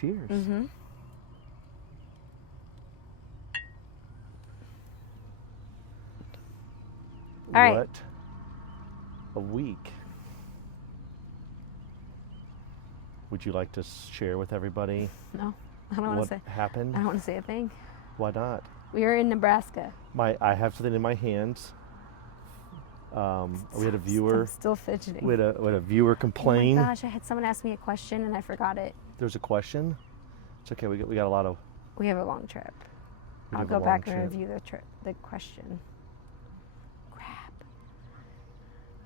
Cheers. Mm-hmm. All right. What a week. Would you like to share with everybody No, I don't want to say. what happened? I don't want to say a thing. Why not? We were in Nebraska. I have something in my hands. We had a viewer. I'm still fidgeting. We had a viewer complain. Oh my gosh, I had someone ask me a question and I forgot it. There's a question. It's okay. We got a lot of. We have a long trip. We I'll have a go long back and trip. review the question. Crap.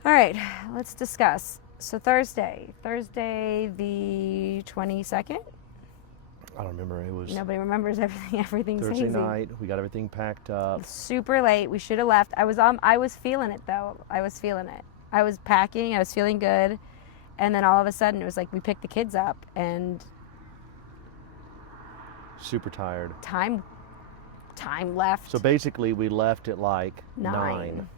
All right, let's discuss. So Thursday the 22nd. I don't remember. It was Nobody remembers everything. Everything's Thursday hazy. night. We got everything packed up. Super late. We should have left. I was feeling it though. I was feeling it. I was packing. I was feeling good, and then all of a sudden it was like we picked the kids up and Super tired. time left. So basically, we left at like 9.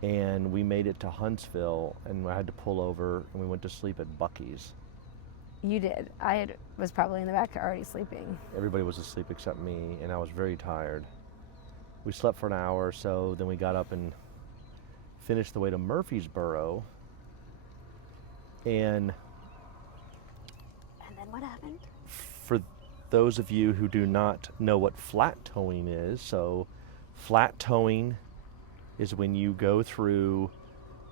And we made it to Huntsville, and I had to pull over, and we went to sleep at Buc-ee's. You did. Was probably in the back already sleeping. Everybody was asleep except me, and I was very tired. We slept for an hour or so, then we got up and finished the way to Murfreesboro. And And then what happened? for those of you who do not know what flat towing is, so flat towing is when you go through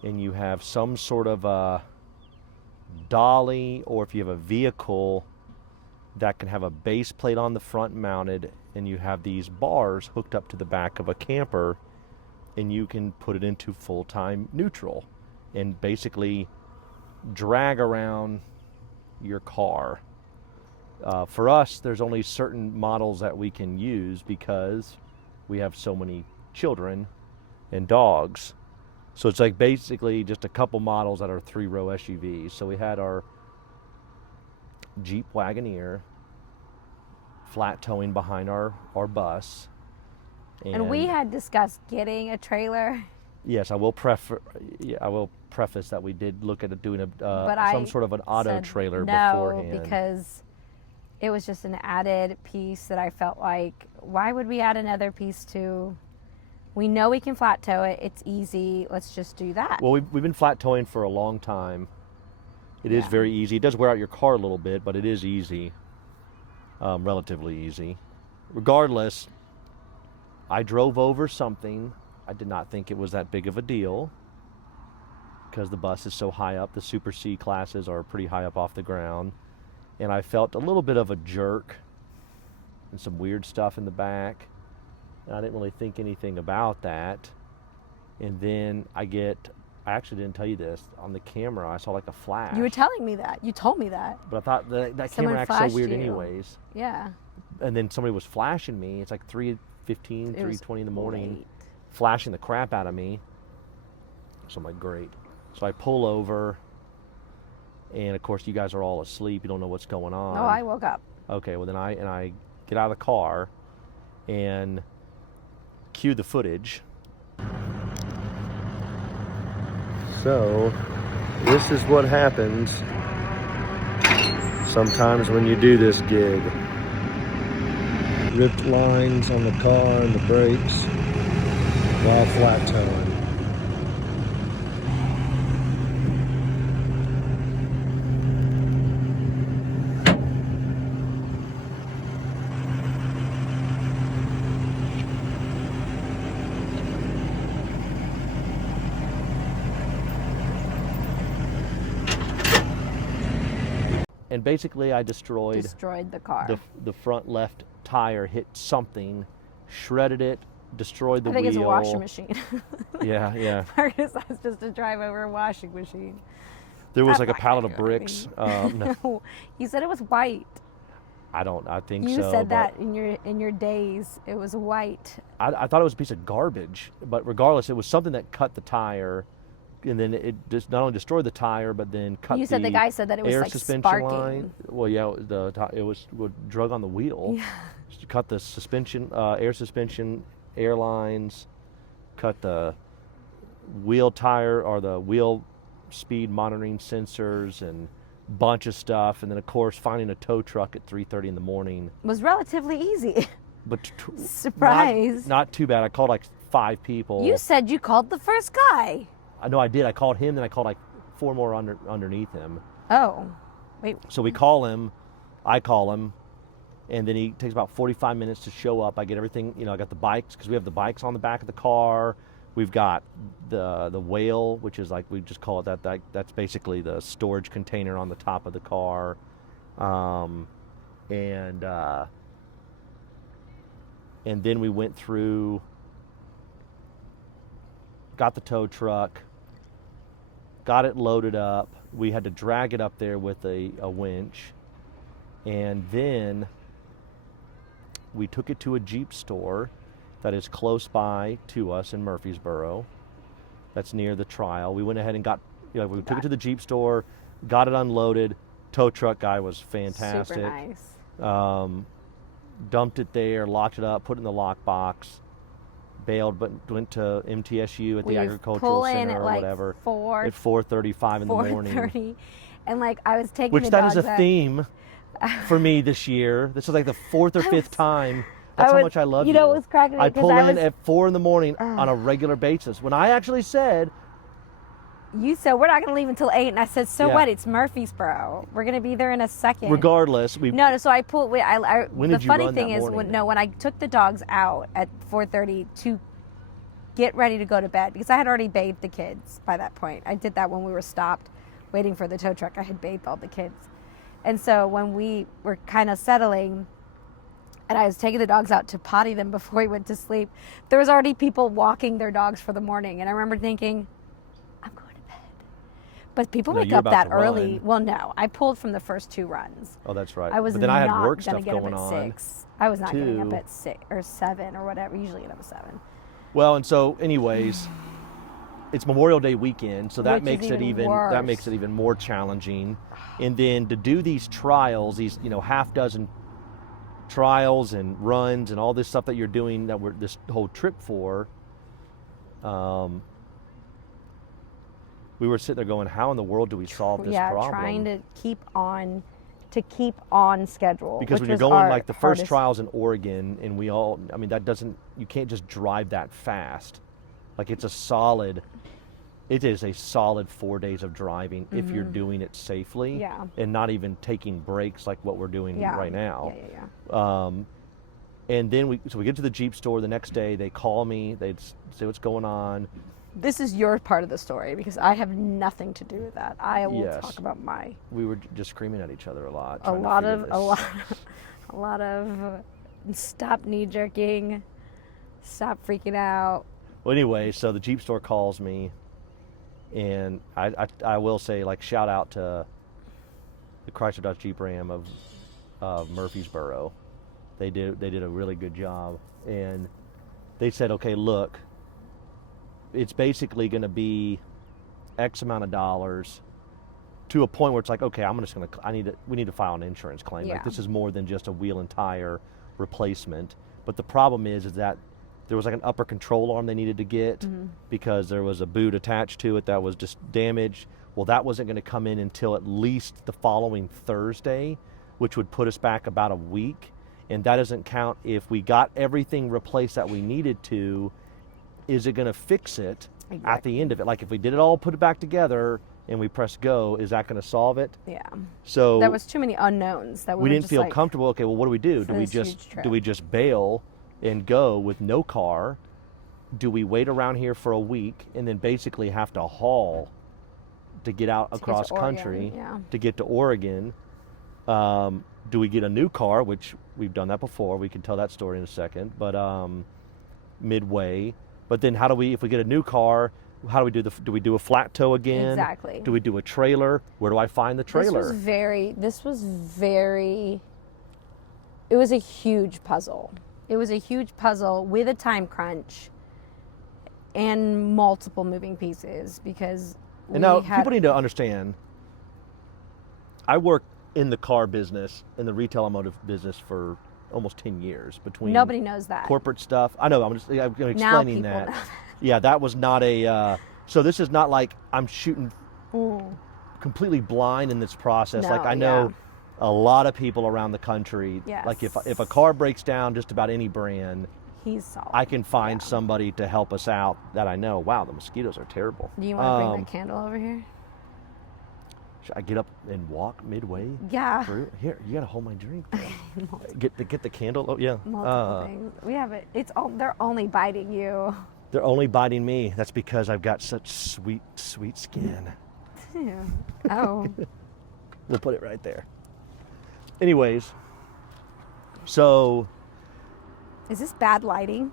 and you have some sort of a dolly, or if you have a vehicle that can have a base plate on the front mounted, and you have these bars hooked up to the back of a camper, and you can put it into full-time neutral and basically drag around your car. For us, there's only certain models that we can use because we have so many children and dogs. So it's like basically just a couple models that are 3-row SUVs. So we had our Jeep Wagoneer flat towing behind our bus. And we had discussed getting a trailer. Yes, I will preface that we did look at doing But some sort of an auto said trailer no, beforehand. because it was just an added piece that I felt like, why would we add another piece to? We know we can flat tow it. It's easy. Let's just do that. Well, we've been flat towing for a long time. It is Yeah. very easy. It does wear out your car a little bit, but it is easy, relatively easy. Regardless, I drove over something. I did not think it was that big of a deal because the bus is so high up. The Super C classes are pretty high up off the ground. And I felt a little bit of a jerk and some weird stuff in the back. And I didn't really think anything about that. And then I actually didn't tell you this, on the camera I saw like a flash. You were telling me that. You told me that. But I thought that Someone camera acts so flashed weird you. anyways. Yeah. And then somebody was flashing me. It's like 3:15, It was 3:20 in the morning, late. flashing the crap out of me. So I'm like, great. So I pull over, and of course you guys are all asleep. You don't know what's going on. No, I woke up. Okay, well then I get out of the car and cue the footage. So this is what happens sometimes when you do this gig. Ripped lines on the car and the brakes while flat towing. And basically I destroyed the car. the front left tire, hit something, shredded it, destroyed the I think wheel. it's a washing machine. Yeah. Marcus asked us to drive over a washing machine. There was That's like a not pallet gonna of go bricks. No, No, you said it was white. I think You so. said but that in your days. It was white. I thought it was a piece of garbage, but regardless, it was something that cut the tire, and then it just not only destroyed the tire, but then cut You said the guy said that it was air like suspension sparking. line. Well, yeah, it was drug on the wheel. Yeah. Cut the suspension, air suspension, airlines, cut the wheel tire or the wheel speed monitoring sensors, and bunch of stuff, and then of course finding a tow truck at 3:30 in the morning. Was relatively easy. But Surprise. Not too bad. I called like 5 people. You said you called the first guy. I know I did. I called him, then I called like 4 more underneath him. Oh, wait. So we call him, I call him, and then he takes about 45 minutes to show up. I get everything, I got the bikes, because we have the bikes on the back of the car. We've got the whale, which is like, we just call it that's basically the storage container on the top of the car. And then we went through, got the tow truck, got it loaded up. We had to drag it up there with a winch. And then we took it to a Jeep store that is close by to us in Murfreesboro. That's near the trial. We went ahead and we took it to the Jeep store, got it unloaded. Tow truck guy was fantastic. Super nice. Dumped it there, locked it up, put it in the lockbox, bailed, but went to MTSU at the agricultural center or whatever at 4:35 in the morning. 4:30, and like I was taking which the that dogs is a theme for me this year. This is like the 4th or 5th time. That's how much I love you. You know, it was cracking me. I pull in at 4 in the morning on a regular basis. When I actually said, you said we're not going to leave until 8, and I said, so Yeah. what? It's Murfreesboro. We're going to be there in a second. regardless, No, so I pulled. When The did you funny run thing that is, morning? when I took the dogs out at 4:30 to get ready to go to bed, because I had already bathed the kids by that point. I did that when we were stopped, waiting for the tow truck. I had bathed all the kids, and so when we were kind of settling, and I was taking the dogs out to potty them before we went to sleep, there was already people walking their dogs for the morning, and I remember thinking, I'm going to bed. But people No, wake you're up about that to early. run. Well, no, I pulled from the first 2 runs. oh, that's right. I was but then I had not work gonna stuff get up going at on. 6. I was not getting up 2. at 6 or 7 or whatever. Usually get up at 7. Well, and so anyways, it's Memorial Day weekend, so that Which makes is it even that makes worse. it even more challenging. And then to do these trials, these half dozen trials and runs and all this stuff that you're doing that we're this whole trip for, we were sitting there going, how in the world do we solve this problem? Trying to keep on schedule. Because when which you're was going our like the first hardest- trials in Oregon, and you can't just drive that fast. Like it is a solid 4 days of driving if you're doing it safely. Yeah. And not even taking breaks like what we're doing right now. Yeah. And then we get to the Jeep store the next day. They call me. They say what's going on. This is your part of the story because I have nothing to do with that. I will Yes. talk about my We were just screaming at each other a lot. a trying to lot figure of this. stop knee jerking, stop freaking out. Well, anyway, so the Jeep store calls me, and I will say, like, shout out to the Chrysler Dodge Jeep Ram of Murfreesboro. They did a really good job, and they said, okay, look, it's basically going to be X amount of dollars to a point where it's like, okay, we need to file an insurance claim. Yeah. Like, this is more than just a wheel and tire replacement. But the problem is that there was like an upper control arm they needed to get because there was a boot attached to it that was just damaged. Well, that wasn't going to come in until at least the following Thursday, which would put us back about a week. And that doesn't count if we got everything replaced that we needed to. Is it going to fix it at the end of it? Like if we did it all, put it back together, and we press go, is that going to solve it? Yeah. So There was too many unknowns that we were didn't just feel like, comfortable. Okay, well, what do we do? for this huge trip. Do we just bail and go with no car? Do we wait around here for a week and then basically have to haul to get out get to across Oregon, country yeah. to get to Oregon? Do we get a new car, which we've done that before? We can tell that story in a second. But midway. But then if we get a new car, how do we do a flat tow again? Exactly. Do we do a trailer? Where do I find the trailer? It was a huge puzzle. It was a huge puzzle with a time crunch and multiple moving pieces because And now people need to understand, I work in the car business, in the retail automotive business for almost 10 years between nobody knows that. corporate stuff. I know, I'm explaining Now people that. know. Yeah, that was not so this is not like I'm shooting completely blind in this process. No, Like I know yeah. a lot of people around the country. Yes. Like if a car breaks down, just about any brand, He's solid. I can find Yeah. somebody to help us out that I know. Wow, the mosquitoes are terrible. Do you want to bring that candle over here? Should I get up and walk midway? Yeah. Through? Here, you gotta hold my drink. Get the candle. Oh yeah. Multiple things. We have it. They're only biting you. They're only biting me. That's because I've got such sweet skin. Yeah. Oh. We'll put it right there. Anyways, so Is this bad lighting?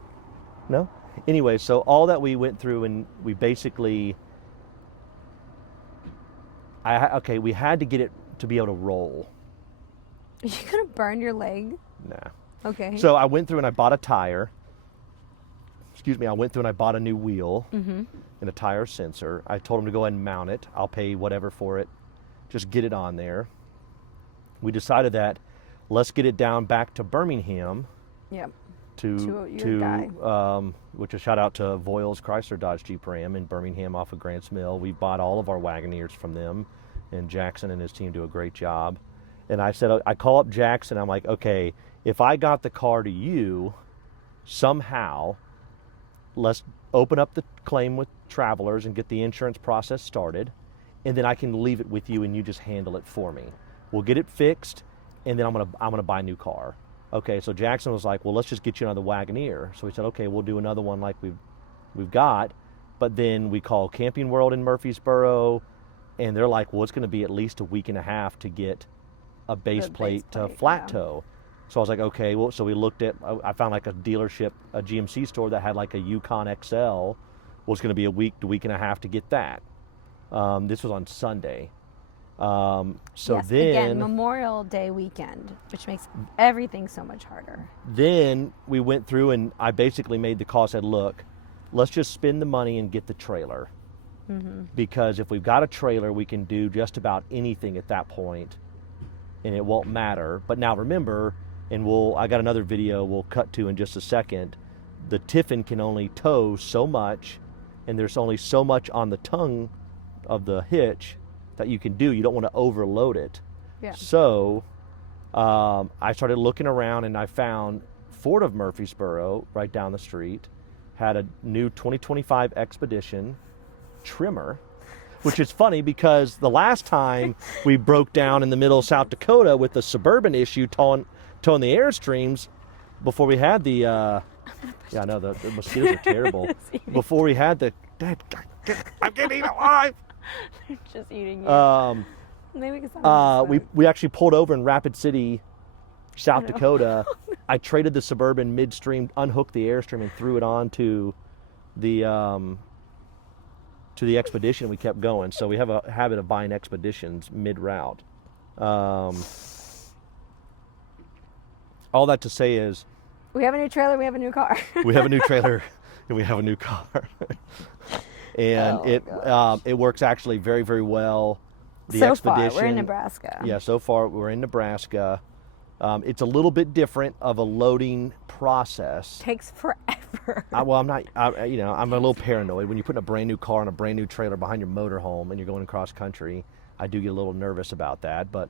no. Anyway, so all that we went through, and we basically, we had to get it to be able to roll. Are you gonna burn your leg? Nah. Okay. So I went through and I bought a tire. Excuse me. I went through and I bought a new wheel and a tire sensor. I told him to go ahead and mount it. I'll pay whatever for it. Just get it on there. We decided that let's get it down back to Birmingham. Yep. To your guy. Which a shout out to Voiles Chrysler Dodge Jeep Ram in Birmingham off of Grants Mill. We bought all of our Wagoneers from them, and Jackson and his team do a great job. And I said, I call up Jackson. I'm like, okay, if I got the car to you, somehow, let's open up the claim with Travelers and get the insurance process started, and then I can leave it with you and you just handle it for me. We'll get it fixed, and then I'm gonna buy a new car. Okay, so Jackson was like, well, let's just get you another Wagoneer. So we said, okay, we'll do another one like we've got. But then we called Camping World in Murfreesboro, and they're like, well, it's going to be at least a week and a half to get a base plate to flat toe. So I was like, okay, well, so we looked at, I found like a dealership, a GMC store that had like a Yukon XL. Well, it's going to be a week to week and a half to get that. This was on Sunday. So yes, then again, Memorial Day weekend, which makes everything so much harder. Then we went through and I basically made the call, said, look, let's just spend the money and get the trailer. Because if we've got a trailer, we can do just about anything at that point and it won't matter. But now remember, and I got another video we'll cut to in just a second, the Tiffin can only tow so much, and there's only so much on the tongue of the hitch that you can do. You don't want to overload it. Yeah. So I started looking around and I found Ford of Murfreesboro right down the street had a new 2025 Expedition trimmer, which is funny because the last time we broke down in the middle of South Dakota with the Suburban issue towing the Airstreams before we had the I know the mosquitoes are terrible. Before we had the I'm getting alive. They're just eating you. Maybe we actually pulled over in Rapid City, South Dakota. I traded the Suburban midstream, unhooked the Airstream, and threw it on to the Expedition. We kept going. So we have a habit of buying Expeditions mid-route. All that to say is, we have a new trailer, we have a new car. we have a new trailer, and we have a new car. And it works actually very, very well. The so Expedition, far, we're in Nebraska. Yeah, so far we're in Nebraska. It's a little bit different of a loading process. Takes forever. I'm a little paranoid. When you're putting a brand new car and a brand new trailer behind your motorhome and you're going across country, I do get a little nervous about that. But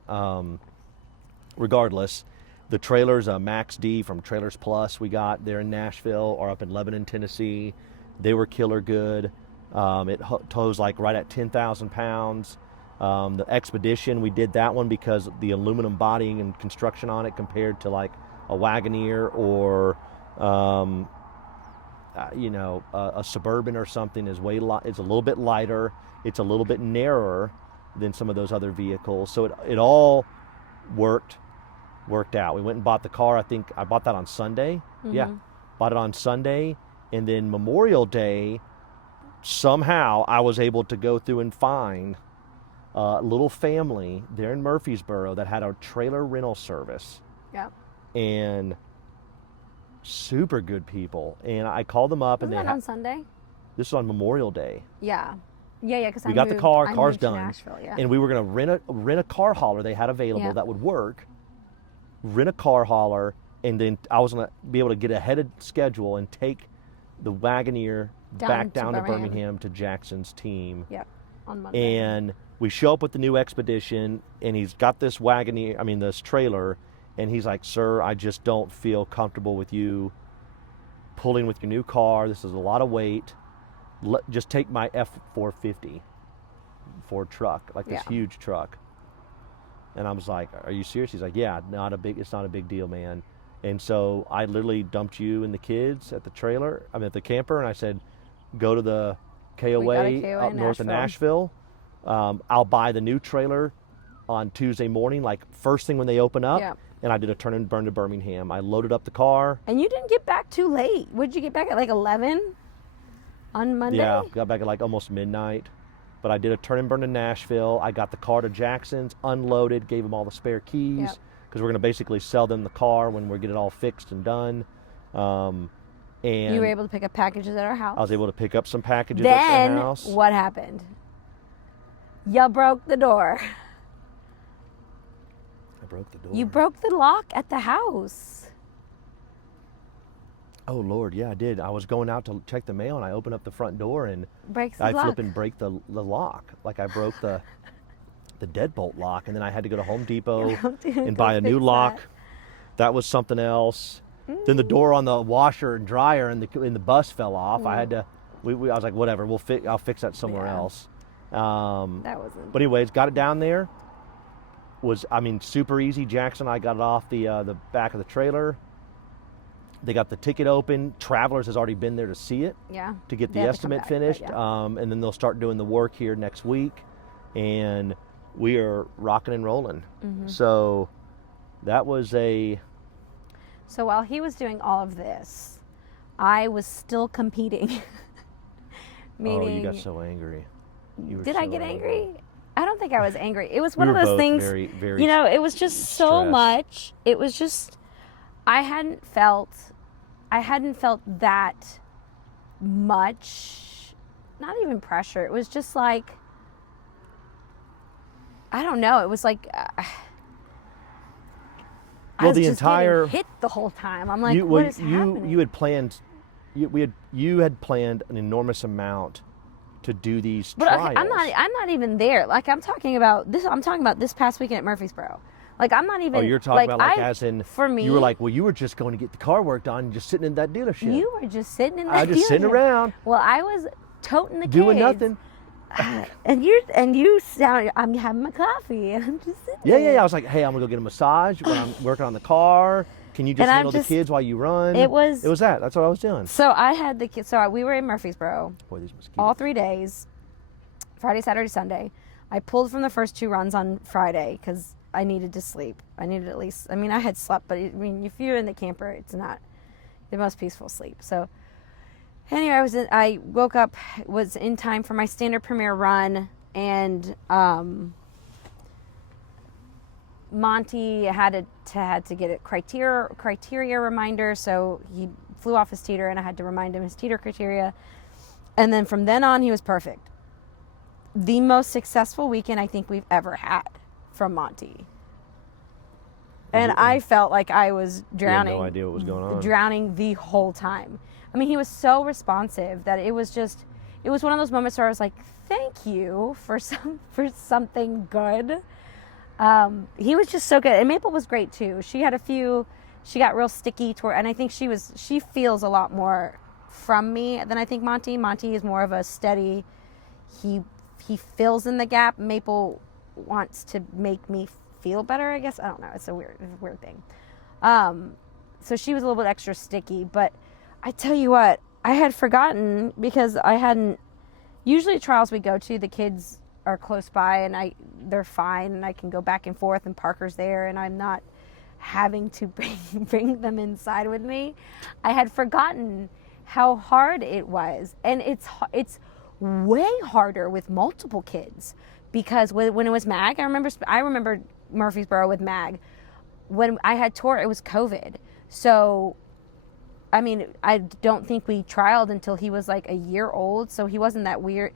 regardless, the trailers, Max D from Trailers Plus we got there in Nashville or up in Lebanon, Tennessee, they were killer good. It tows like right at 10,000 pounds. The Expedition, we did that one because the aluminum bodying and construction on it compared to like a Wagoneer or a Suburban or something is it's a little bit lighter. It's a little bit narrower than some of those other vehicles. So it all worked out. We went and bought the car. I think I bought that on Sunday. Yeah, bought it on Sunday, and then Memorial Day, somehow I was able to go through and find a little family there in Murfreesboro that had a trailer rental service. Yep. And super good people. And I called them up. Wasn't and that on Sunday? This was on Memorial Day. Yeah. Yeah, because we got the car's done. Nashville, yeah. And we were going to rent a car hauler they had available that would work. Rent a car hauler, and then I was going to be able to get ahead of schedule and take the Wagoneer back down to Birmingham to Jackson's team. Yep, on Monday. And we show up with the new Expedition, and he's got this this trailer, and he's like, "Sir, I just don't feel comfortable with you pulling with your new car. This is a lot of weight. Just take my F450 Ford truck, like this huge truck." And I was like, "Are you serious?" He's like, "Yeah, it's not a big deal, man." And so I literally dumped you and the kids at the at the camper, and I said, "Go to the KOA up north of Nashville. I'll buy the new trailer on Tuesday morning, like first thing when they open up." Yeah. And I did a turn and burn to Birmingham. I loaded up the car. And you didn't get back too late. Would you get back at like 11 on Monday? Yeah, got back at like almost midnight. But I did a turn and burn to Nashville. I got the car to Jackson's, unloaded, gave them all the spare keys, because we're going to basically sell them the car when we get it all fixed and done. And you were able to pick up packages at our house. I was able to pick up some packages at their house. Then what happened? You broke the door. I broke the door. You broke the lock at the house. Oh, Lord, yeah, I did. I was going out to check the mail, and I opened up the front door, and I flipping break the lock. Like I broke the deadbolt lock, and then I had to go to Home Depot and buy a new lock. That was something else. Then the door on the washer and dryer in the bus fell off. I had to. I was like, whatever. I'll fix that somewhere else. That wasn't. But anyways, got it down there. Super easy. Jackson and I got it off the back of the trailer. They got the ticket open. Travelers has already been there to see it. Yeah. To get the estimate finished. Yeah. And then they'll start doing the work here next week. And we are rocking and rolling. Mm-hmm. So that was So while he was doing all of this, I was still competing. Meaning, you got so angry. Did I get angry? I don't think I was angry. It was one of those things, very, very it was just so much. It was just, I hadn't felt that much, not even pressure. It was just like, I don't know. It was like, I was just getting hit the whole time. I'm like, what is happening? You had planned, you had planned an enormous amount to do these trials. I'm not even there. Like I'm talking about this past weekend at Murfreesboro. Like I'm not even. Oh, you're talking about as in for me. You were like, well, you were just going to get the car worked on, and just sitting in that dealership. You were just sitting in that. I was just sitting around. Well, I was toting the doing kids. nothing. And you sound. I'm having my coffee, and I'm just sitting. Yeah. I was like, hey, I'm gonna go get a massage when I'm working on the car. Can you just handle the kids while you run? It was that. That's what I was doing. So I had the kids. So we were in Murfreesboro. Boy, these mosquitoes. All 3 days. Friday, Saturday, Sunday. I pulled from the first 2 runs on Friday because I needed to sleep. I needed at least, I had slept, but if you're in the camper, it's not the most peaceful sleep. So anyway, I woke up, was in time for my standard Premier run, and Monty had to get a criteria reminder, so he flew off his teeter, and I had to remind him his teeter criteria. And then from then on, he was perfect. The most successful weekend I think we've ever had from Monty. And I felt like I was drowning. You had no idea what was going on. Drowning the whole time. He was so responsive that it was one of those moments where I was like, thank you for something good. He was just so good. And Maple was great too. She got real sticky and I think she feels a lot more from me than I think Monty. Monty is more of a steady, he fills in the gap. Maple wants to make me feel better, I guess. I don't know. It's a weird thing. So she was a little bit extra sticky, but I tell you what, I had forgotten because usually at trials we go to, the kids are close by and they're fine and I can go back and forth and Parker's there and I'm not having to bring them inside with me. I had forgotten how hard it was. And it's way harder with multiple kids because when it was Mag, I remember Murfreesboro with Mag. When I had Tor, it was COVID. So, I don't think we trialed until he was like a year old. So he wasn't that weird.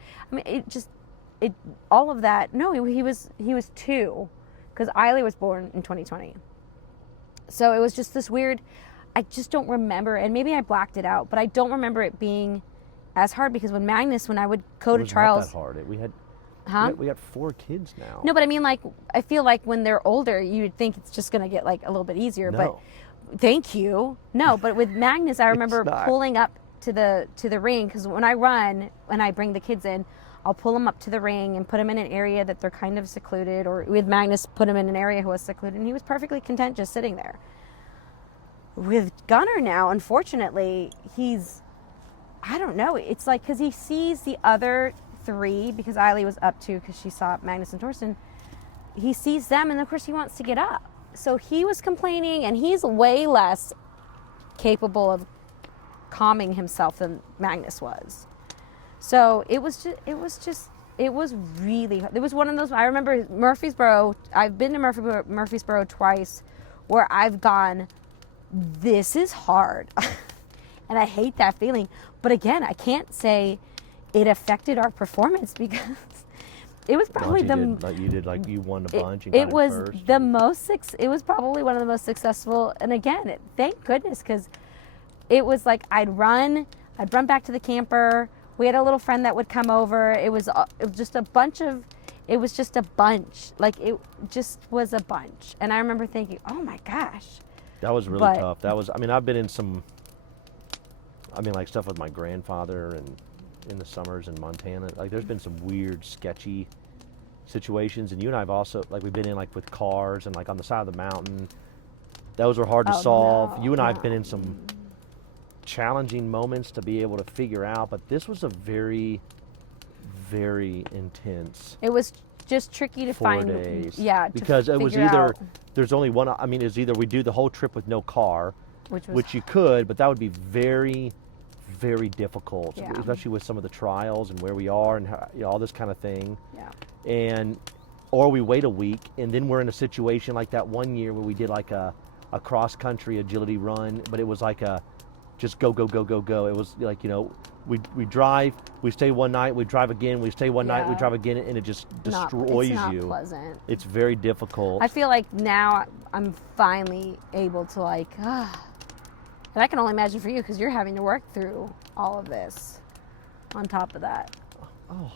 All of that. No, he was 2 because Eiley was born in 2020. So it was just this weird, I just don't remember, and maybe I blacked it out, but I don't remember it being as hard because when I would go to trials. It was not that hard. Huh? We got 4 kids now. No, but I mean, like, I feel like when they're older, you'd think it's just going to get, like, a little bit easier. No. But thank you. No, but with Magnus, I remember pulling up to the ring, because when I run, when I bring the kids in, I'll pull them up to the ring and put them in an area that they're kind of secluded, or with Magnus, put him in an area who was secluded, and he was perfectly content just sitting there. With Gunner now, unfortunately, I don't know, it's like, because he sees the other 3, because Eiley was up too, because she saw Magnus and Torsten, he sees them, and of course he wants to get up. So he was complaining, and he's way less capable of calming himself than Magnus was. So it was really, it was one of those, I remember Murfreesboro, I've been to Murfreesboro twice, where I've gone, this is hard. And I hate that feeling. But again, I can't say it affected our performance, because it was probably you won a bunch and it got was first. It was probably one of the most successful. And again, thank goodness, because it was like I'd run back to the camper. We had a little friend that would come over. It was just a bunch. Like, it just was a bunch. And I remember thinking, oh my gosh. That was really tough. I've been in some, like stuff with my grandfather and in the summers in Montana. Like, there's been some weird, sketchy situations. And you and I have also, like, we've been in, like, with cars and, like, on the side of the mountain. Those were hard to solve. You and I have been in some challenging moments to be able to figure out, but this was a very, very intense. It was just tricky to 4 find. days. Yeah, because it was either there's only one. It was either we do the whole trip with no car, which you could, but that would be very, very difficult, especially with some of the trials and where we are and how, all this kind of thing. Yeah. Or we wait a week, and then we're in a situation like that one year where we did like a cross country agility run, but it was like a just go, go, go, go, go. It was like, we drive, we stay one night, we drive again, we stay one night, we drive again, and it just destroys you. It's not pleasant. It's very difficult. I feel like now I'm finally able to, like, and I can only imagine for you, because you're having to work through all of this on top of that. Oh.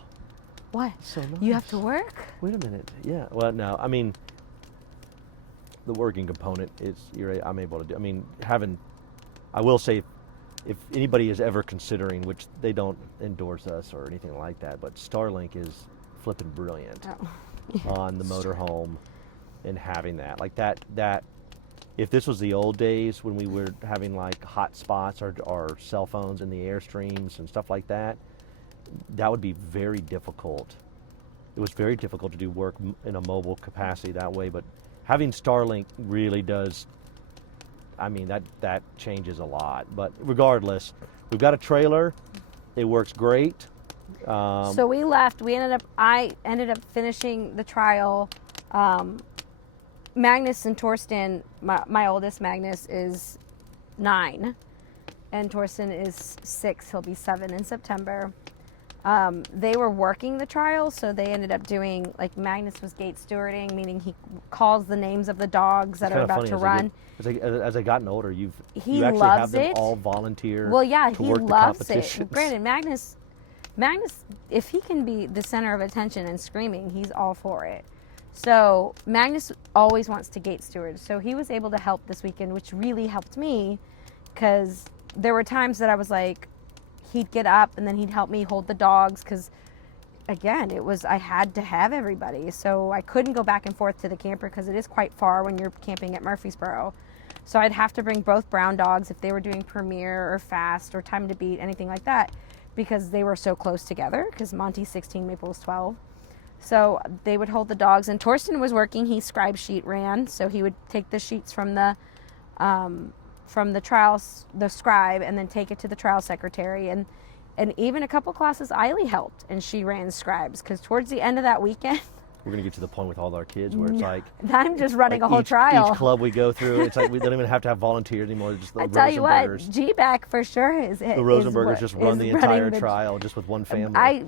What? So nice. You have to work? Wait a minute. Yeah. Well, no. The working component is I'm able to do. I will say, if anybody is ever considering, which they don't endorse us or anything like that, but Starlink is flipping brilliant on the motorhome and having that. Like that, if this was the old days when we were having like hot spots or cell phones in the Airstreams and stuff like that, that would be very difficult. It was very difficult to do work in a mobile capacity that way, but having Starlink really does, that changes a lot. But regardless, we've got a trailer. It works great. So we left. I ended up finishing the trial. Magnus and Torsten, my oldest Magnus is 9, and Torsten is 6. He'll be 7 in September. They were working the trial, so they ended up doing, like, Magnus was gate stewarding, meaning he calls the names of the dogs that are about to run. As I gotten older, you actually loves have them it. all volunteer. Well, yeah, to he work loves the competitions. it. Granted, Magnus, if he can be the center of attention and screaming, he's all for it. So Magnus always wants to gate steward. So he was able to help this weekend, which really helped me, because there were times that I was like, he'd get up and then he'd help me hold the dogs, because again, I had to have everybody. So I couldn't go back and forth to the camper, because it is quite far when you're camping at Murfreesboro. So I'd have to bring both brown dogs if they were doing Premier or Fast or Time to Beat, anything like that, because they were so close together, because Monty's 16, Maple was 12. So they would hold the dogs, and Torsten was working. He scribe sheet ran, so he would take the sheets from the trials, the scribe, and then take it to the trial secretary. And even a couple classes, Eiley helped, and she ran scribes, because towards the end of that weekend, we're going to get to the point with all our kids where it's like, I'm just running a whole trial. Each club we go through, it's like we don't even have to have volunteers anymore. Just the I tell you what, Rosenbergers. G-Back for sure is The Rosenbergers just run the entire trial just with one family.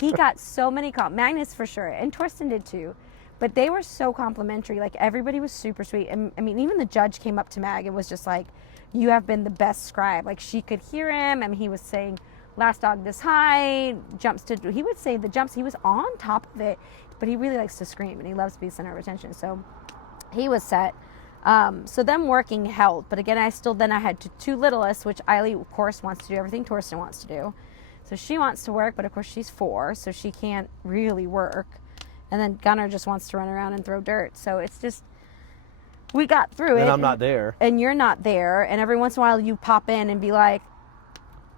He got so many Magnus for sure, and Torsten did too. But they were so complimentary. Like, everybody was super sweet. And even the judge came up to Mag and was just like, you have been the best scribe. Like, she could hear him, and he was saying, last dog this high, he would say the jumps, he was on top of it, but he really likes to scream, and he loves to be the center of attention. So he was set. So them working helped, but again, I had two littlest, which Eiley, of course, wants to do everything Torsten wants to do. So she wants to work, but of course she's 4, so she can't really work. And then Gunnar just wants to run around and throw dirt. So it's just, we got through it. And I'm not there. And you're not there. And every once in a while you pop in and be like,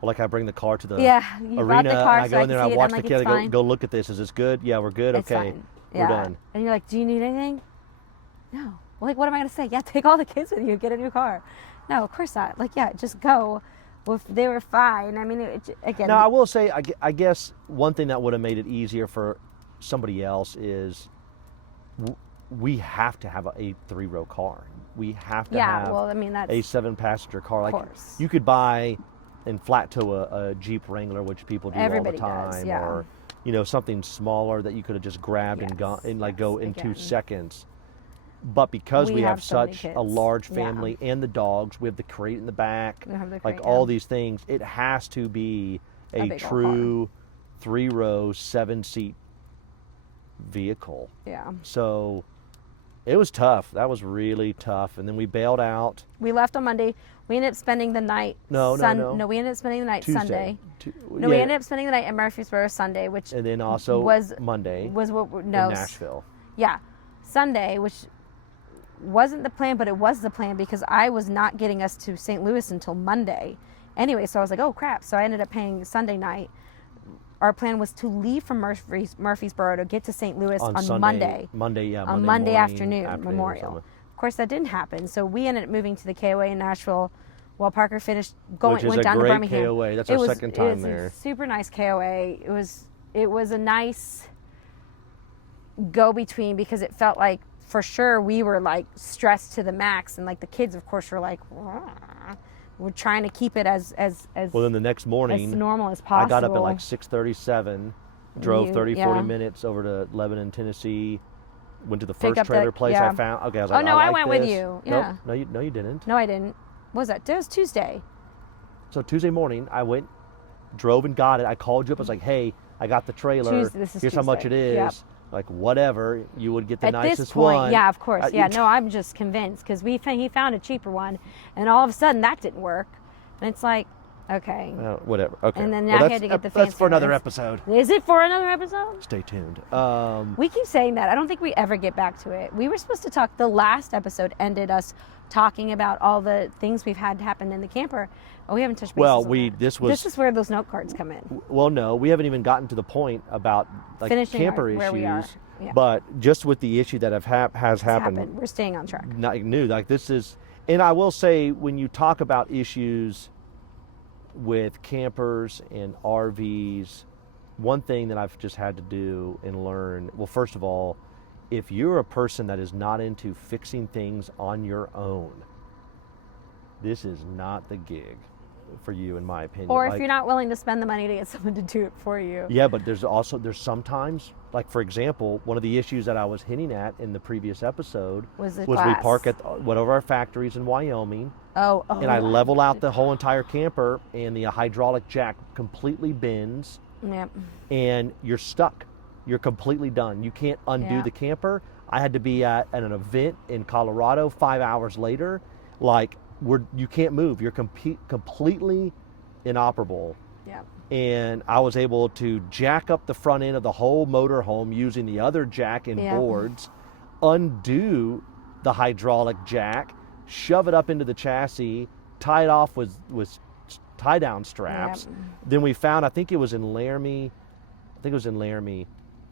well, like I bring the car to the you arena, brought the car, and I go in there and I watch the kid, I fine. go look at this. Is this good? Yeah, we're good. It's okay, fine. we're done. And you're like, do you need anything? No. Well, like, what am I going to say? Yeah, take all the kids with you, get a new car. No, of course not. Like, yeah, just go. Well, they were fine. I mean, again. Now, I will say, I guess one thing that would have made it easier for somebody else is we have to have a 3-row car. We have to have well, I mean, that's a 7-passenger car. Like, course. you could buy and flat tow a Jeep Wrangler, which people do Everybody all the time, does, yeah. or something smaller that you could have just grabbed and gone and go in 2 seconds. But because we have so many such kids. a large family and the dogs, we have the crate in the back, like all these things, it has to be a true 3-row, 7-seat vehicle. Yeah. So it was tough. That was really tough. And then we bailed out. We left on Monday. We ended up spending the night. No, we ended up spending the night Tuesday. Sunday. We ended up spending the night in Murfreesboro Sunday, which and then also was Monday in Nashville. Yeah, Sunday, which wasn't the plan, but it was the plan because I was not getting us to St. Louis until Monday. Anyway, so I was like, oh crap. So I ended up paying Sunday night. Our plan was to leave from Murfreesboro to get to St. Louis on Monday. Monday Afternoon, Memorial. Of course, that didn't happen. So we ended up moving to the KOA in Nashville while Parker went down to Birmingham. KOA. That's our second time there. It was a super nice KOA. It was a nice go-between because it felt like for sure we were like stressed to the max, and like the kids, of course, were like, we're trying to keep it as well. Then the next morning, as normal as possible. I got up at like 6:37, drove 40 minutes over to Lebanon, Tennessee. Went to the first trailer place I found. Okay, I was like, I went with you. Yeah. Nope. No, you didn't. No, I didn't. What was that? It was Tuesday. So Tuesday morning, I went, drove and got it. I called you up. I was like, hey, I got the trailer. Here's how much it is. Yep. Like, whatever. You would get the nicest one. At this point, yeah, of course. I'm just convinced because he found a cheaper one, and all of a sudden that didn't work. And it's like, okay. Whatever. Okay. And then I had to get the fancy. That's for another episode. Is it for another episode? Stay tuned. We keep saying that. I don't think we ever get back to it. We were supposed to talk. The last episode ended us talking about all the things we've had happen in the camper. Oh, we haven't touched bases on that. This is where those note cards come in. Well, no, we haven't even gotten to the point about like finishing camper issues. Where we are. Yeah. But just with the issue that has happened, we're staying on track. Not new. Like this is, and I will say when you talk about issues with campers and RVs, one thing that I've just had to do and learn, well, first of all, if you're a person that is not into fixing things on your own, this is not the gig for you, in my opinion. Or if you're not willing to spend the money to get someone to do it for you. Yeah, but there's sometimes, like for example, one of the issues that I was hinting at in the previous episode was we park at one of our factories in Wyoming. And I level out the whole entire camper, and the hydraulic jack completely bends. Yep. And you're stuck. You're completely done. You can't undo the camper. I had to be at an event in Colorado 5 hours later. Like, you can't move. You're completely inoperable. Yeah. And I was able to jack up the front end of the whole motorhome using the other jack and boards, undo the hydraulic jack, shove it up into the chassis, tie it off with tie-down straps. Yep. Then we found, I think it was in Laramie,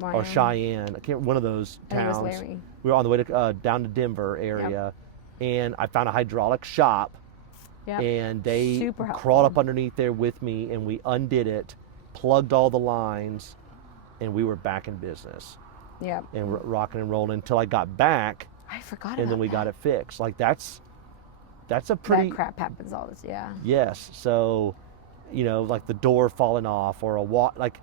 or Cheyenne. I can't. One of those towns. We were on the way to down to Denver area, and I found a hydraulic shop, and they crawled up underneath there with me, and we undid it, plugged all the lines, and we were back in business. Yeah. And rocking and rolling until I got back. I forgot. And then we got it fixed. Like that's a pretty. That crap happens all this. Yeah. Yes. So, like the door falling off or like.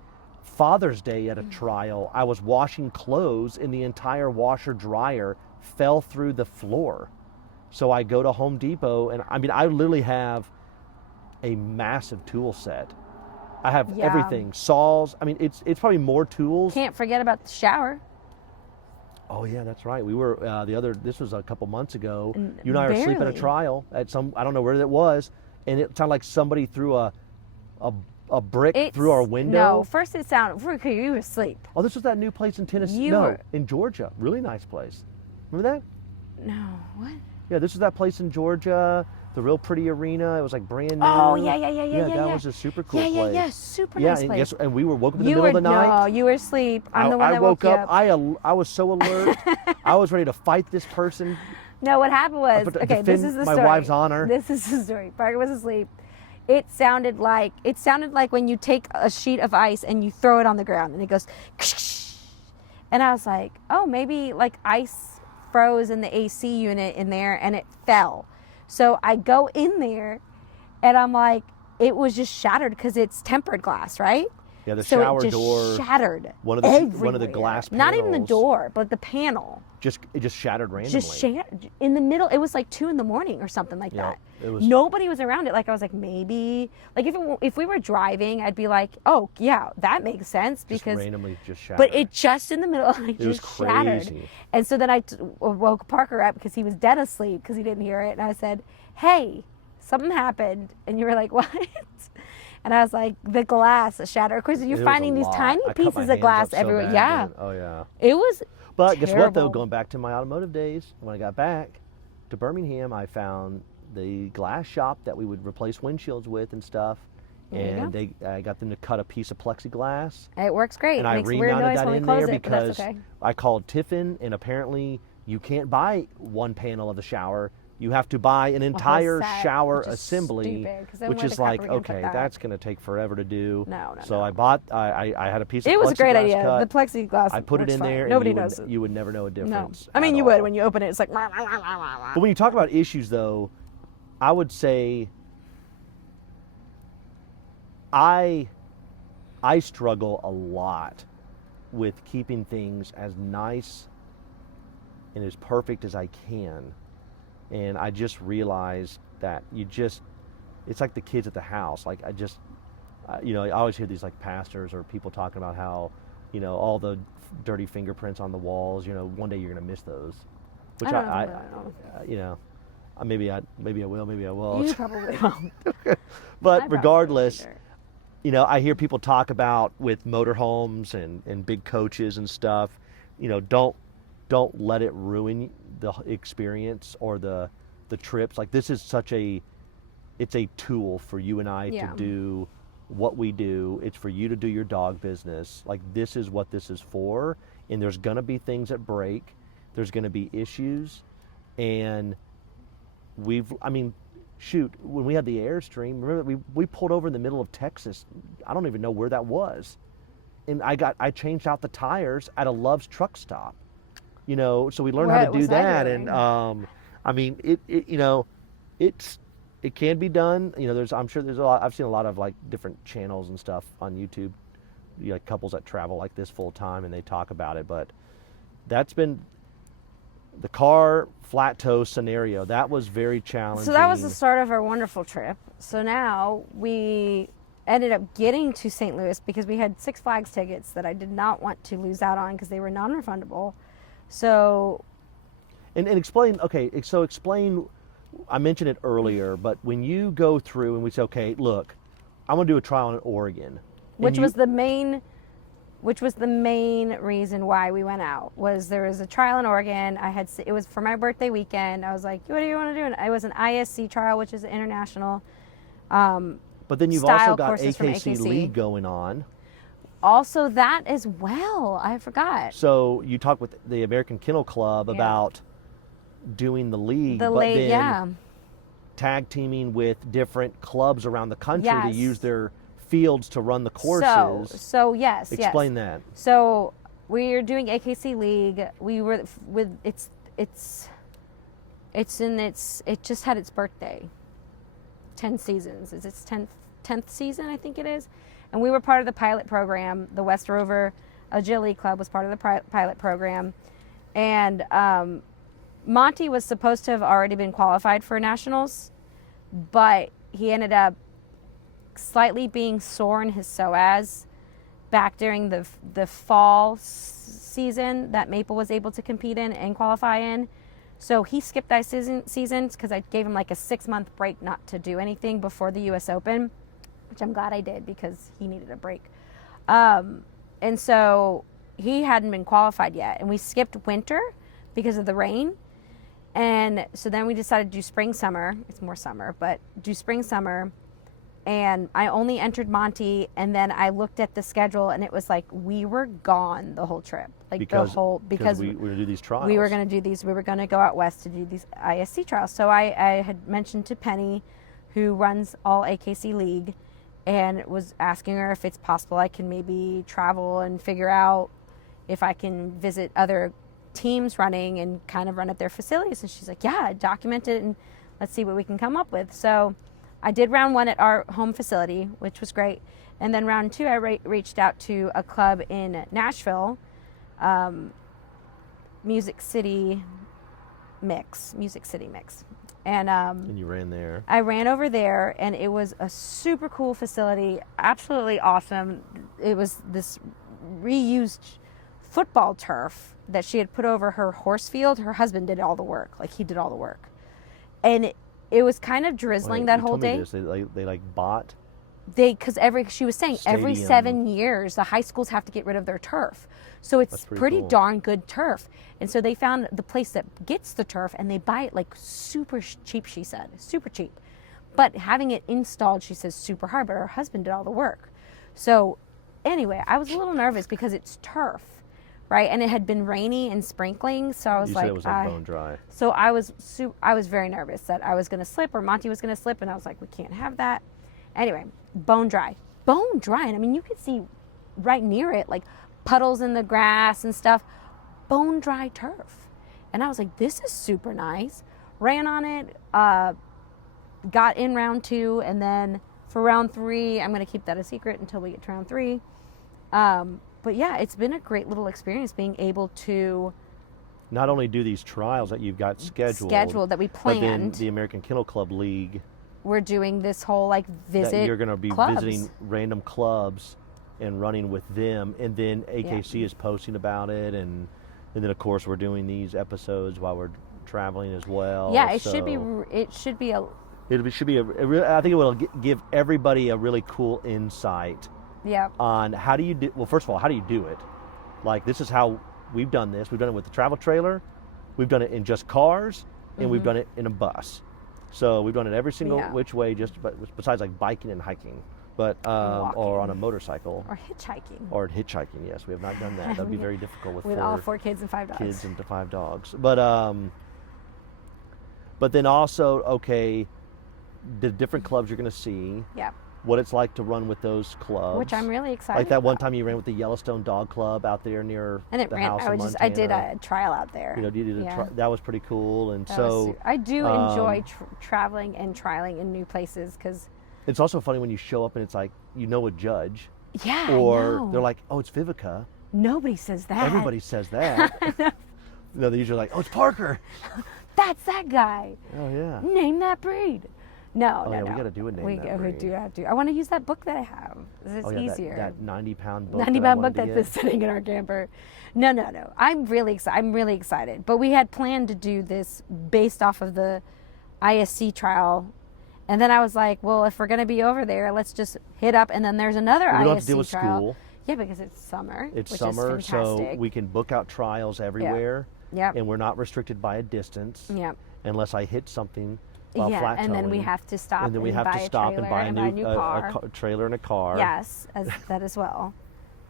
Father's Day at a trial, I was washing clothes and the entire washer dryer fell through the floor. So I go to Home Depot, and I mean, I literally have a massive tool set. I have everything, saws. I mean, it's probably more tools. Can't forget about the shower. Oh yeah, that's right. We were this was a couple months ago. You and I were asleep at a trial at I don't know where that was, and it sounded like somebody threw a brick through our window. No, first it sounded, you were asleep. Oh, this was that new place in Tennessee. In Georgia. Really nice place. Remember that? No, what? Yeah, this was that place in Georgia. The real pretty arena. It was like brand new. Oh, yeah. That was a super cool place. Yeah, super nice place. And we woke up in the middle of the night. No, you were asleep. I'm the one that woke you up. I was so alert. I was ready to fight this person. No, what happened was, okay, this is the story. My wife's honor. This is the story. Parker was asleep. It sounded like when you take a sheet of ice and you throw it on the ground and it goes, and I was like, oh, maybe like ice froze in the AC unit in there and it fell. So I go in there, and I'm like, it was just shattered because it's tempered glass, right? Yeah, the shower door. So it just shattered. One of the glass panels. Not even the door, but the panel. It just shattered randomly. Just shattered in the middle. It was like 2 a.m. or something like that. Nobody was around it. Like I was like, maybe like if we were driving, I'd be like, oh yeah, that makes sense because just randomly just shattered. But it just in the middle, like it just was shattered. Crazy. And so then I woke Parker up because he was dead asleep because he didn't hear it, and I said, hey, something happened, and you were like, what? And I was like, the glass shattered. Of course, you're finding these tiny pieces of glass everywhere. Yeah. Oh yeah. It was. But guess what though? Going back to my automotive days, when I got back to Birmingham, I found the glass shop that we would replace windshields with and stuff. And I got them to cut a piece of plexiglass. It works great. And it I makes weird noise remounted that when in we close there it, but that's because okay. I called Tiffin, and apparently you can't buy one panel of the shower. You have to buy an entire shower assembly, which is like, okay, that's going to take forever to do. No. So I had a piece of plexiglass. It was a great idea. Cut. The plexiglass. I put it in there. Nobody and knows it. You would never know a difference. No. I mean, you would when you open it. It's like. But when you talk about issues, though, I would say I struggle a lot with keeping things as nice and as perfect as I can. And I just realized that it's like the kids at the house. Like I always hear these like pastors or people talking about how, all the dirty fingerprints on the walls, one day you're going to miss those. Which I maybe I will, maybe I won't. You probably won't. But regardless, I hear people talk about with motorhomes and big coaches and stuff, don't let it ruin the experience or the trips. Like this is it's a tool for you and I to do what we do. It's for you to do your dog business. Like this is what this is for. And there's gonna be things that break. There's gonna be issues. And when we had the Airstream, remember we pulled over in the middle of Texas. I don't even know where that was. And I changed out the tires at a Love's truck stop. So we learned how to do that, and it can be done. I'm sure there's a lot. I've seen a lot of like different channels and stuff on YouTube, couples that travel like this full time, and they talk about it. But that's been the car flat toe scenario. That was very challenging. So that was the start of our wonderful trip. So now we ended up getting to St. Louis because we had Six Flags tickets that I did not want to lose out on because they were non-refundable. So, and explain. Okay, so explain. I mentioned it earlier, but when you go through and we say, okay, look, I'm going to do a trial in Oregon, which was the main reason why we went out. Was there was a trial in Oregon. It was for my birthday weekend. I was like, what do you want to do? And it was an ISC trial, which is an international. But then you've also got AKC League going on. Also that as well. I forgot. So you talked with the American Kennel Club about doing the league, tag teaming with different clubs around the country to use their fields to run the courses. So yes. Explain that. So we're doing AKC League. We were with it just had its birthday. 10 seasons. It's its 10th season, I think it is. And we were part of the pilot program. The West Rover Agility Club was part of the pilot program. And Monty was supposed to have already been qualified for nationals, but he ended up slightly being sore in his psoas back during the fall season that Maple was able to compete in and qualify in. So he skipped that season because I gave him like a 6-month break not to do anything before the U.S. Open, which I'm glad I did because he needed a break. And so he hadn't been qualified yet, and we skipped winter because of the rain. And so then we decided to do spring, summer. It's more summer, but do spring, summer. And I only entered Monty, and then I looked at the schedule, and it was like we were gone the whole trip, like because we were going to do these trials. We were going to do these. We were going to go out west to do these ISC trials. So I had mentioned to Penny, who runs all AKC League, and was asking her if it's possible I can maybe travel and figure out if I can visit other teams running and kind of run at their facilities. And she's like, yeah, document it and let's see what we can come up with. So I did round 1 at our home facility, which was great. And then round 2, I reached out to a club in Nashville, Music City Mix. And you ran there. I ran over there, and it was a super cool facility, absolutely awesome. It was this reused football turf that she had put over her horse field. Her husband did all the work. Like, he did all the work. And it was kind of drizzling that whole day. They bought. Because she was saying every Stadium. 7 years the high schools have to get rid of their turf, so it's pretty cool. darn good turf. And so they found the place that gets the turf, and they buy it like super cheap. She said super cheap, but having it installed, she says, super hard. But her husband did all the work. So anyway, I was a little nervous because it's turf, right? And it had been rainy and sprinkling, so I was Said it was like bone dry. So I was very nervous that I was going to slip or Monty was going to slip, and I was like, we can't have that. Anyway, bone dry. And I mean, you could see right near it, like puddles in the grass and stuff, bone dry turf. And I was like, this is super nice. Ran on it, got in round 2, and then for round 3, I'm going to keep that a secret until we get to round 3. But yeah, it's been a great little experience being able to not only do these trials that you've got scheduled that we planned, but then the American Kennel Club League. We're doing this whole like visit. That you're going to be clubs. visiting random clubs and running with them, and then AKC is posting about it, and then of course we're doing these episodes while we're traveling as well. Yeah, it should be a. I think it will give everybody a really cool insight. Yeah. On how do you do? Well, first of all, how do you do it? Like, this is how we've done this. We've done it with the travel trailer. We've done it in just cars, and we've done it in a bus. So we've done it every single which way, besides like biking and hiking, but or on a motorcycle or hitchhiking. Or hitchhiking. Yes, we have not done that. That'd be very difficult with all 4 kids and 5 dogs. Kids and 5 dogs. But then also, the different clubs you're going to see. Yeah. What it's like to run with those clubs, which I'm really excited. Like that one time you ran with the Yellowstone Dog Club out there near the house in Montana. I did a trial out there. You did that was pretty cool, and I do enjoy traveling and trialing in new places because it's also funny when you show up and it's like a judge. Yeah. Or they're like, oh, it's Viveka. Nobody says that. Everybody says that. No, they're usually like, oh, it's Parker. That's that guy. Oh yeah. Name that breed. No. We got to do a name that breed. We do have to. I want to use that book that I have. It's easier. That 90-pound book. 90-pound book that's been sitting in our camper. No. I'm really excited. But we had planned to do this based off of the ISC trial. And then I was like, well, if we're going to be over there, let's just hit up. And then there's another ISC trial. We don't have to deal with school. Yeah, because it's summer. It's summer, so we can book out trials everywhere. Yeah. And we're not restricted by a distance. Yeah. Unless I hit something. Flat towing, and then we have to stop. And then we have to stop and buy a new trailer and a car. Yes, that as well.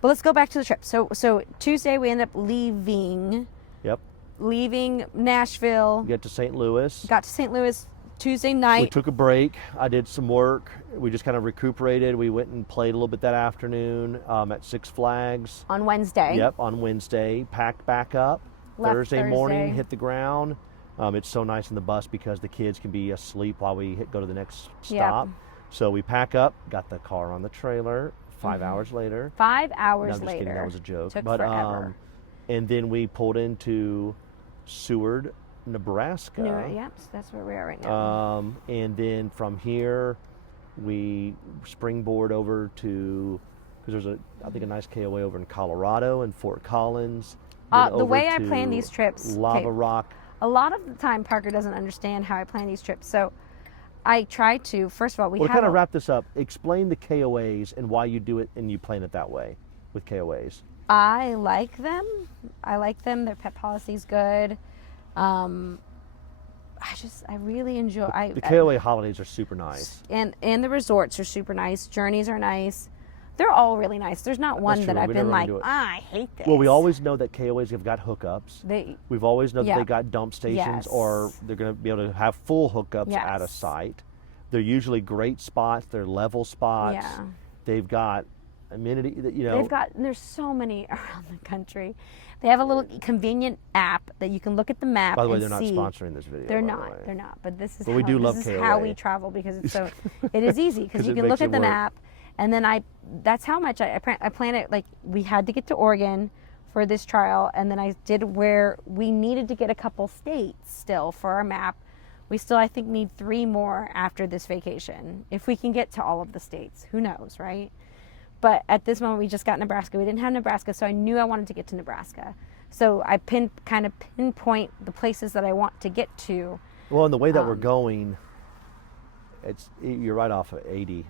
But let's go back to the trip. So Tuesday we end up leaving. Yep. Leaving Nashville. Get to St. Louis. Got to St. Louis Tuesday night. We took a break. I did some work. We just kind of recuperated. We went and played a little bit that afternoon at Six Flags. On Wednesday. Yep, on Wednesday. Packed back up. Thursday morning, hit the ground. It's so nice in the bus because the kids can be asleep while we go to the next stop. Yep. So we pack up, got the car on the trailer. 5 hours later. 5 hours no, I'm just later. Kidding, that was a joke. Took forever. And then we pulled into Seward, Nebraska. Yep, so that's where we are right now. And then from here, we springboard over to, because there's I think a nice KOA over in Colorado and Fort Collins. The way I plan these trips, Lava Rock. A lot of the time Parker doesn't understand how I plan these trips. So I try to, first of all, to kind of wrap this up, explain the KOAs and why you do it and you plan it that way with KOAs. I like them. Their pet policy's good. I really enjoy. The KOA holidays are super nice. And the resorts are super nice. Journeys are nice. They're all really nice. There's not one that I've been like, I hate this. Well, we always know that KOAs have got hookups. We've always known that they got dump stations, or they're going to be able to have full hookups at a site. They're usually great spots. They're level spots. Yeah. They've got amenity. There's so many around the country. They have a little convenient app that you can look at the map. By the way, and they're not see. Sponsoring this video. They're not. But this is KOA. How we travel, because it's so. It is easy because you can look at the map, and then that's how much I plan it. Like, we had to get to Oregon for this trial, and then I did where we needed to get a couple states still for our map. We still, I think, need 3 more after this vacation. If we can get to all of the states, who knows, right? But at this moment, we just got Nebraska. We didn't have Nebraska, so I knew I wanted to get to Nebraska. So I pinpoint the places that I want to get to. Well, and the way that we're going, you're right off of 80.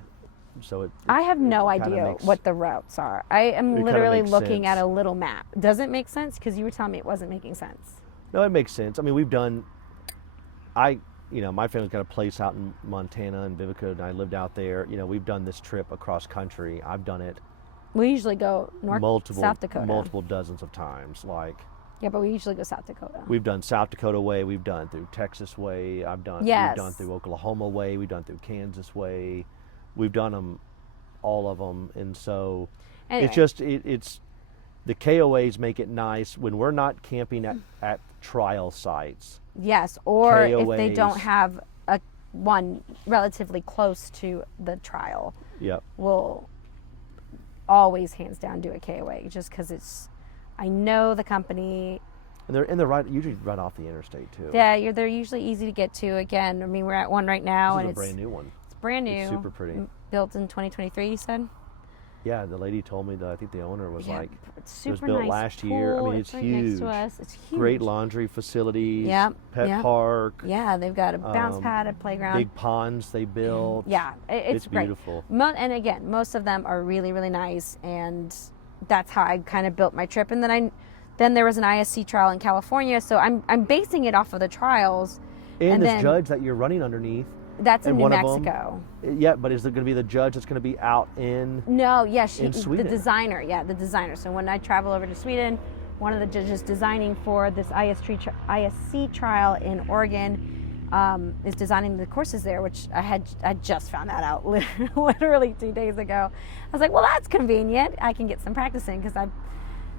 So I have no idea what the routes are. I am literally looking at a little map. Does it make sense? Because you were telling me it wasn't making sense. No, it makes sense. I mean, my family's got a place out in Montana, and Viveka and I lived out there. We've done this trip across country. I've done it. We usually go South Dakota. Multiple dozens of times. Yeah, but we usually go South Dakota. We've done South Dakota way. We've done through Texas way. We've done through Oklahoma way. We've done through Kansas way. We've done them, all of them. And so anyway. It's the KOAs make it nice when we're not camping at trial sites. Yes, or KOAs, if they don't have one relatively close to the trial. Yep. We'll always hands down do a KOA, just because I know the company. And they're usually right off the interstate too. Yeah, they're usually easy to get to. Again, I mean, we're at one right now, This is a brand new one. It's brand new. It's super pretty. Built in 2023, you said? Yeah, the lady told me that I think the owner was it's super it was built nice last pool. year. I mean, it's right huge. next to us. It's huge. Great laundry facilities. Pet park. Yeah, they've got a bounce pad, a playground. Big ponds they built. Yeah, it's great. Beautiful. And again, most of them are really, really nice, and that's how I kind of built my trip. And then there was an ISC trial in California, so I'm basing it off of the trials. And this judge that you're running underneath. That's in New Mexico. But is it going to be the judge that's going to be out in? No, in Sweden. The designer. Yeah, the designer. So when I travel over to Sweden, one of the judges designing for this ISC trial in Oregon is designing the courses there, which I just found that out literally 2 days ago. I was like, well, that's convenient. I can get some practice in, because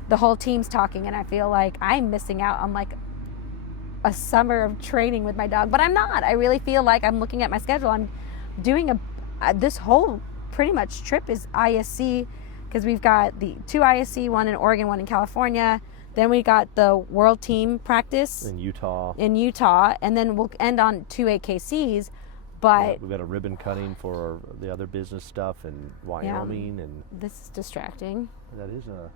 the whole team's talking, and I feel like I'm missing out on a summer of training with my dog, but I'm not. I really feel like I'm looking at my schedule. I'm doing this whole pretty much trip is ISC, because we've got the 2 ISC, one in Oregon, one in California. Then we got the world team practice in Utah, and then we'll end on 2 AKCs. But we've got a ribbon cutting for the other business stuff in Wyoming, and this is distracting. That is a.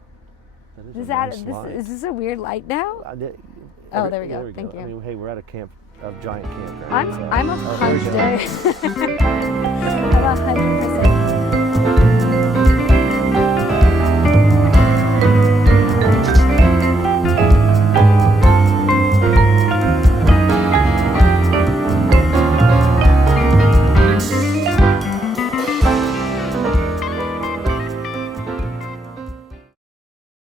Is this a weird light now? There we go. Thank you. I mean, hey, we're at a giant campground. I'm 100%. I'm 100%.